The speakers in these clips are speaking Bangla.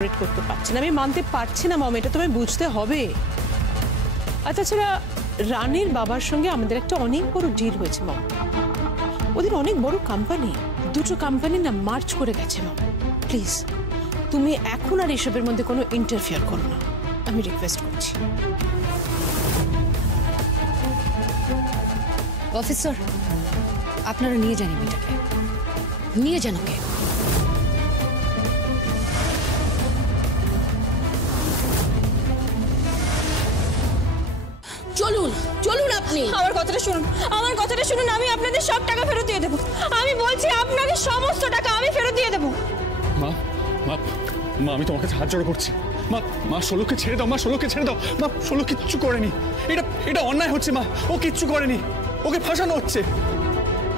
করতে পারছি না, আমি মানতে পারছি না মম, এটা তোমায় বুঝতে হবে। আর তাছাড়া রানীর বাবার সঙ্গে আমাদের একটা অনেক বড় ডিল হয়েছে মম, ওদের অনেক বড় কোম্পানি, দুটো কোম্পানি না মার্চ করে গেছে মম। প্লিজ তুমি এখন আর এসবের মধ্যে কোনো ইন্টারফেয়ার করো না, আমি রিকোয়েস্ট করছি। অফিসার, আপনারা নিয়ে যান মেয়েটাকে, নিয়ে যান ওকে। চলুন চলুন, আপনি আমার কথাটা শুনুন, আমার কথাটা শুনুন। আমি আপনাদের সব টাকা ফেরত দিয়ে দেবো, আমি বলছি আপনাদের সমস্ত টাকা আমি ফেরত দিয়ে দেবো। মা মা মা আমি তোমার কাছে হাত জোড় করছি। মা মা ষোলোকে ছেড়ে দাও, মা ষোলোকে ছেড়ে দাও। মা ষোলো কিচ্ছু করেনি, এটা অন্যায় হচ্ছে মা, ও কিচ্ছু করেনি, ওকে ফাঁসানো হচ্ছে।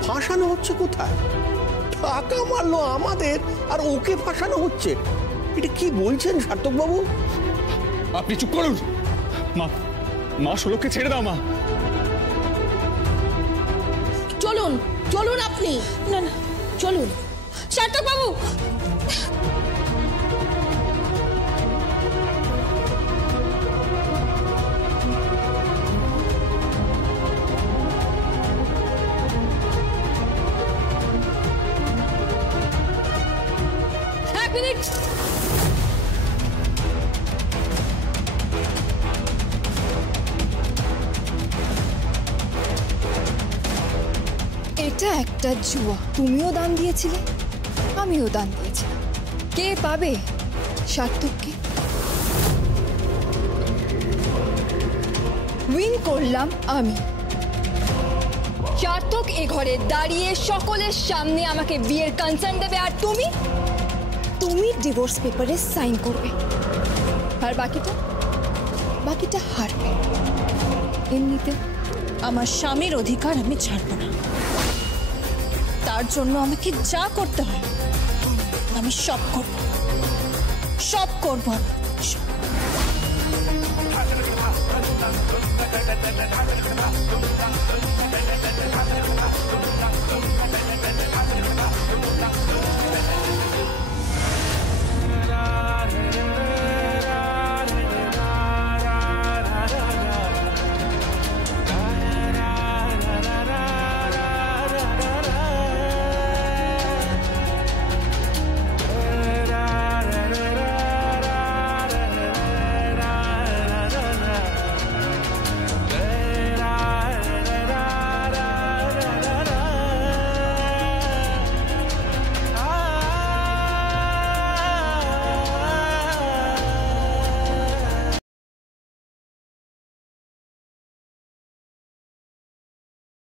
ফাঁসানো হচ্ছে কোথায়? টাকা মারলো আমাদের আর ওকে ফাঁসানো হচ্ছে, এটা কি বলছেন সার্থক বাবু? আপনি চুপ করুন। মা মা ষোলোকে ছেড়ে দাও মা। চলুন চলুন আপনি, না না চলুন সার্থক বাবু। এক মিনিট, এটা একটা জুয়া। তুমিও দান দিয়েছিলে, আমিও দান দিয়েছিলাম। কে পাবে? সার্থককে। উইন করলাম আমি। সার্থক এ ঘরে দাঁড়িয়ে সকলের সামনে আমাকে বিয়ের কনসার্ন দেবে, আর তুমি ডিভোর্স পেপারে সাইন করবে, আর বাকিটা হারবে। এমনিতে আমার স্বামীর অধিকার আমি ছাড়বো না, তার জন্য আমাকে যা করতে হয় আমি সব করব, সব করব।